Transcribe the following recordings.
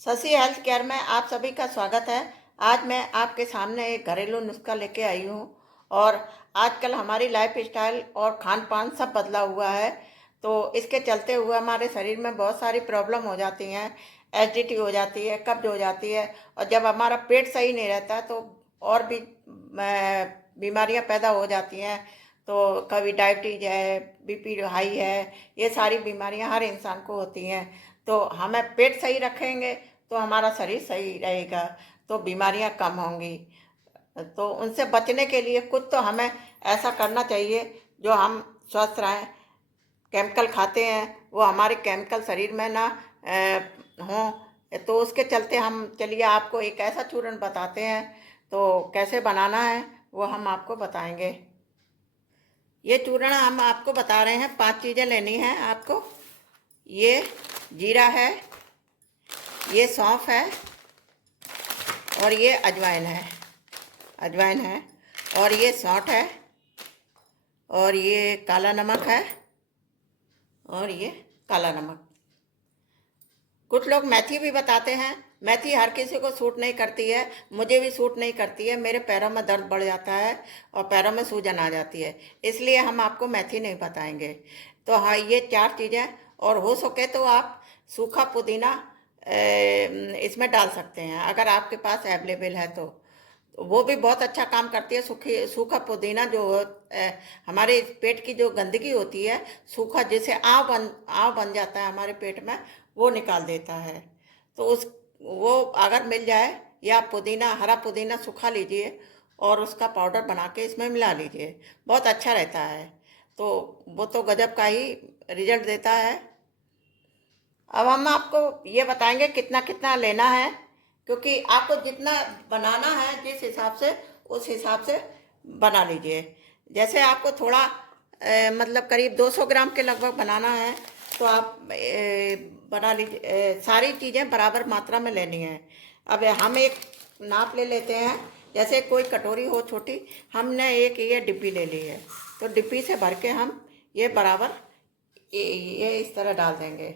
Shashi health care में आप सभी का स्वागत है। आज मैं आपके सामने एक घरेलू नुस्खा लेके आई हूँ। और आजकल हमारी लाइफ स्टाइल और खान पान सब बदला हुआ है, तो इसके चलते हुए हमारे शरीर में बहुत सारी प्रॉब्लम हो जाती हैं। एसिडिटी हो जाती है, कब्ज हो जाती है, और जब हमारा पेट सही नहीं रहता है तो और भी बीमारियाँ पैदा हो जाती हैं। तो कभी डायबिटीज है, बीपी हाई है, ये सारी बीमारियां हर इंसान को होती हैं। तो हमें पेट सही रखेंगे तो हमारा शरीर सही रहेगा, तो बीमारियां कम होंगी। तो उनसे बचने के लिए कुछ तो हमें ऐसा करना चाहिए जो हम स्वस्थ रहें। केमिकल खाते हैं वो हमारे केमिकल शरीर में ना हों, तो उसके चलते हम चलिए आपको एक ऐसा चूर्ण बताते हैं। तो कैसे बनाना है वो हम आपको बताएंगे। ये चूर्ण हम आपको बता रहे हैं, 5 चीज़ें लेनी हैं आपको। ये जीरा है, ये सौंफ है, और ये अजवाइन है, और ये सौंठ है, और ये काला नमक है, और ये काला नमक। कुछ लोग मेथी भी बताते हैं। मेथी हर किसी को सूट नहीं करती है, मुझे भी सूट नहीं करती है। मेरे पैरों में दर्द बढ़ जाता है और पैरों में सूजन आ जाती है, इसलिए हम आपको मेथी नहीं बताएंगे। तो हाँ, ये 4 चीज़ें। और हो सके तो आप सूखा पुदीना इसमें डाल सकते हैं, अगर आपके पास अवेलेबल है तो वो भी बहुत अच्छा काम करती है। सूखा पुदीना जो हमारे पेट की जो गंदगी होती है, सूखा जैसे आँव बन जाता है हमारे पेट में, वो निकाल देता है। तो उस वो अगर मिल जाए, या पुदीना, हरा पुदीना सुखा लीजिए और उसका पाउडर बना के इसमें मिला लीजिए, बहुत अच्छा रहता है। तो वो तो गजब का ही रिजल्ट देता है। अब हम आपको ये बताएंगे कितना कितना लेना है, क्योंकि आपको जितना बनाना है जिस हिसाब से, उस हिसाब से बना लीजिए। जैसे आपको थोड़ा मतलब करीब 200 ग्राम के लगभग बनाना है, तो आप बना लीजिए। सारी चीज़ें बराबर मात्रा में लेनी है। अब हम एक नाप ले लेते हैं, जैसे कोई कटोरी हो छोटी, हमने एक ये डिब्बी ले ली है, तो डिब्बी से भर के हम ये बराबर ये इस तरह डाल देंगे।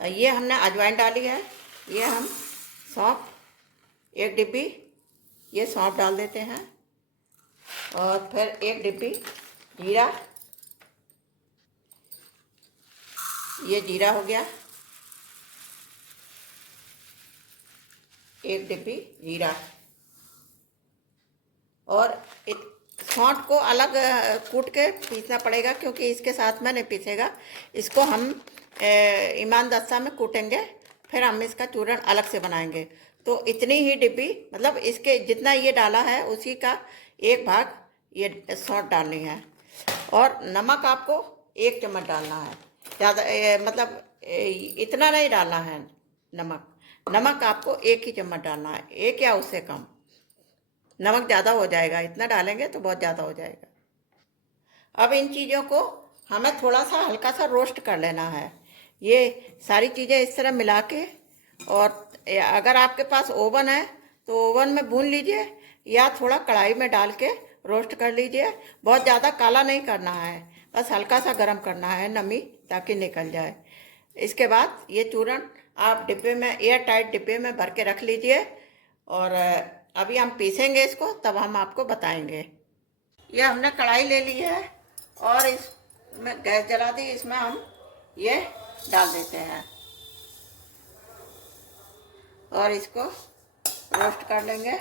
ये हमने अजवाइन डाली है, ये हम सौंफ, एक डिब्बी ये सौंफ डाल देते हैं, और फिर एक डिब्बी जीरा, ये जीरा हो गया, एक डिब्बी जीरा। और सौंठ को अलग कूट के पीसना पड़ेगा, क्योंकि इसके साथ में नहीं पीसेगा। इसको हम ईमान दस्ता में कूटेंगे, फिर हम इसका चूर्ण अलग से बनाएंगे। तो इतनी ही डिब्बी, मतलब इसके जितना ये डाला है उसी का 1 भाग ये सौंठ डालनी है। और नमक आपको 1 चम्मच डालना है, ज़्यादा मतलब इतना नहीं डालना है। नमक आपको 1 ही चम्मच डालना है, 1 या उससे कम। नमक ज़्यादा हो जाएगा, इतना डालेंगे तो बहुत ज़्यादा हो जाएगा। अब इन चीज़ों को हमें थोड़ा सा हल्का सा रोस्ट कर लेना है। ये सारी चीज़ें इस तरह मिला के, और अगर आपके पास ओवन है तो ओवन में भून लीजिए, या थोड़ा कढ़ाई में डाल के रोस्ट कर लीजिए। बहुत ज़्यादा काला नहीं करना है, बस हल्का सा गर्म करना है, नमी ताकि निकल जाए। इसके बाद ये चूर्ण आप डिब्बे में, एयर टाइट डिब्बे में भर के रख लीजिए। और अभी हम पीसेंगे इसको, तब हम आपको बताएंगे। ये हमने कढ़ाई ले ली है और इसमें गैस जला दी, इसमें हम ये डाल देते हैं और इसको रोस्ट कर लेंगे।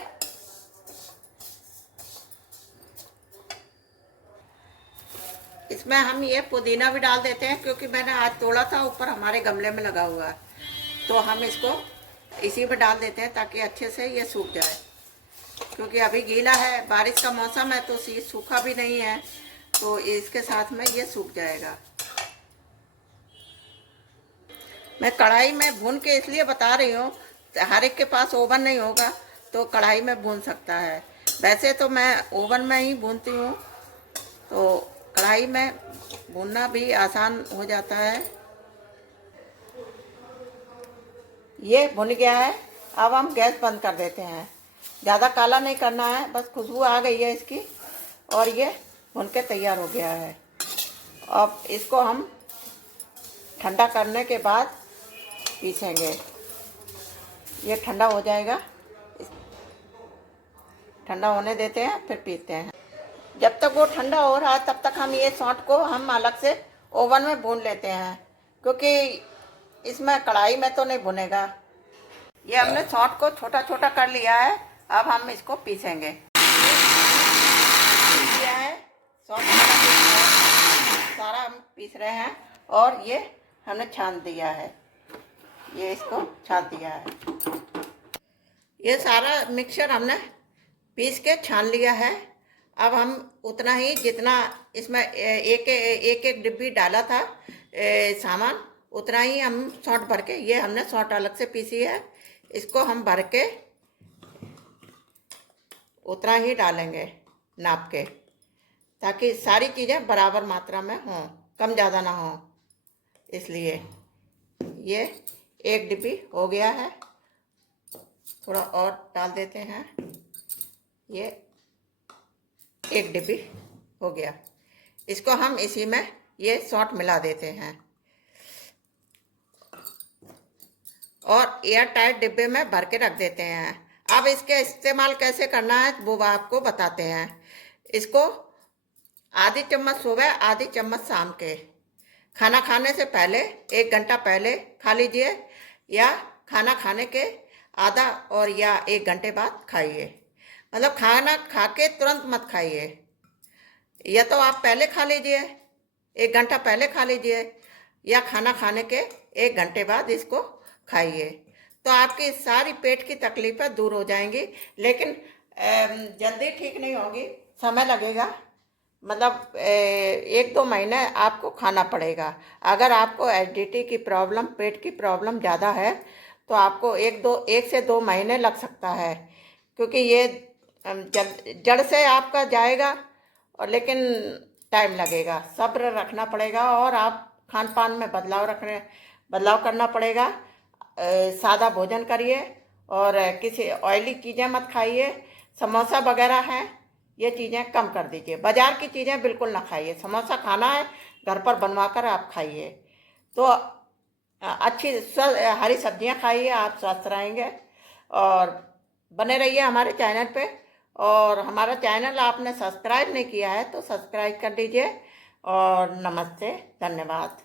इसमें हम ये पुदीना भी डाल देते हैं, क्योंकि मैंने आज तोड़ा था, ऊपर हमारे गमले में लगा हुआ है, तो हम इसको इसी में डाल देते हैं ताकि अच्छे से ये सूख जाए। क्योंकि अभी गीला है, बारिश का मौसम है, तो सूखा भी नहीं है, तो इसके साथ में ये सूख जाएगा। मैं कढ़ाई में भून के इसलिए बता रही हूँ, हर एक के पास ओवन नहीं होगा तो कढ़ाई में भून सकता है। वैसे तो मैं ओवन में ही भूनती हूँ, तो कढ़ाई में भूनना भी आसान हो जाता है। ये भुन गया है, अब हम गैस बंद कर देते हैं। ज़्यादा काला नहीं करना है, बस खुशबू आ गई है इसकी, और ये भुन के तैयार हो गया है। अब इसको हम ठंडा करने के बाद पीसेंगे। ये ठंडा हो जाएगा, ठंडा होने देते हैं फिर पीसते हैं। जब तक वो ठंडा हो रहा है तब तक हम ये सौंठ को हम अलग से ओवन में भून लेते हैं, क्योंकि इसमें कढ़ाई में तो नहीं भुनेगा। ये हमने सौंठ को छोटा छोटा कर लिया है, अब हम इसको पीसेंगे। किया है सौंठ सारा हम पीस रहे हैं, और ये हमने छान दिया है, ये इसको छान दिया है। ये सारा मिक्सचर हमने पीस के छान लिया है। अब हम उतना ही जितना इसमें एक एक डिब्बी डाला था सामान, उतना ही हम सौंठ भर के, ये हमने सौंठ अलग से पीसी है, इसको हम भर के उतना ही डालेंगे नाप के, ताकि सारी चीज़ें बराबर मात्रा में हों, कम ज़्यादा ना हो। इसलिए ये एक डिब्बी हो गया है, थोड़ा और डाल देते हैं। ये एक डिब्बी हो गया, इसको हम इसी में ये सौंठ मिला देते हैं और एयर टाइट डिब्बे में भर के रख देते हैं। अब इसके इस्तेमाल कैसे करना है वो आपको बताते हैं। इसको आधी चम्मच सुबह, आधी चम्मच शाम के, खाना खाने से पहले 1 घंटा पहले खा लीजिए, या खाना खाने के आधा और या 1 घंटे बाद खाइए। मतलब खाना खा के तुरंत मत खाइए, या तो आप पहले खा लीजिए, 1 घंटा पहले खा लीजिए, या खाना खाने के 1 घंटे बाद इसको खाइए, तो आपकी सारी पेट की तकलीफ़ें दूर हो जाएंगी। लेकिन जल्दी ठीक नहीं होगी, समय लगेगा, मतलब 1-2 महीने आपको खाना पड़ेगा। अगर आपको एसिडिटी की प्रॉब्लम, पेट की प्रॉब्लम ज़्यादा है, तो आपको 1 से 2 महीने लग सकता है, क्योंकि ये जड़ से आपका जाएगा, और लेकिन टाइम लगेगा, सब्र रखना पड़ेगा, और आप खान पान में बदलाव करना पड़ेगा। सादा भोजन करिए, और किसी ऑयली चीज़ें मत खाइए। समोसा वगैरह हैं, ये चीज़ें कम कर दीजिए। बाज़ार की चीज़ें बिल्कुल ना खाइए। समोसा खाना है घर पर बनवा कर आप खाइए। तो अच्छी हरी सब्जियां खाइए, आप स्वस्थ रहेंगे। और बने रहिए हमारे चैनल पे, और हमारा चैनल आपने सब्सक्राइब नहीं किया है तो सब्सक्राइब कर दीजिए। और नमस्ते, धन्यवाद।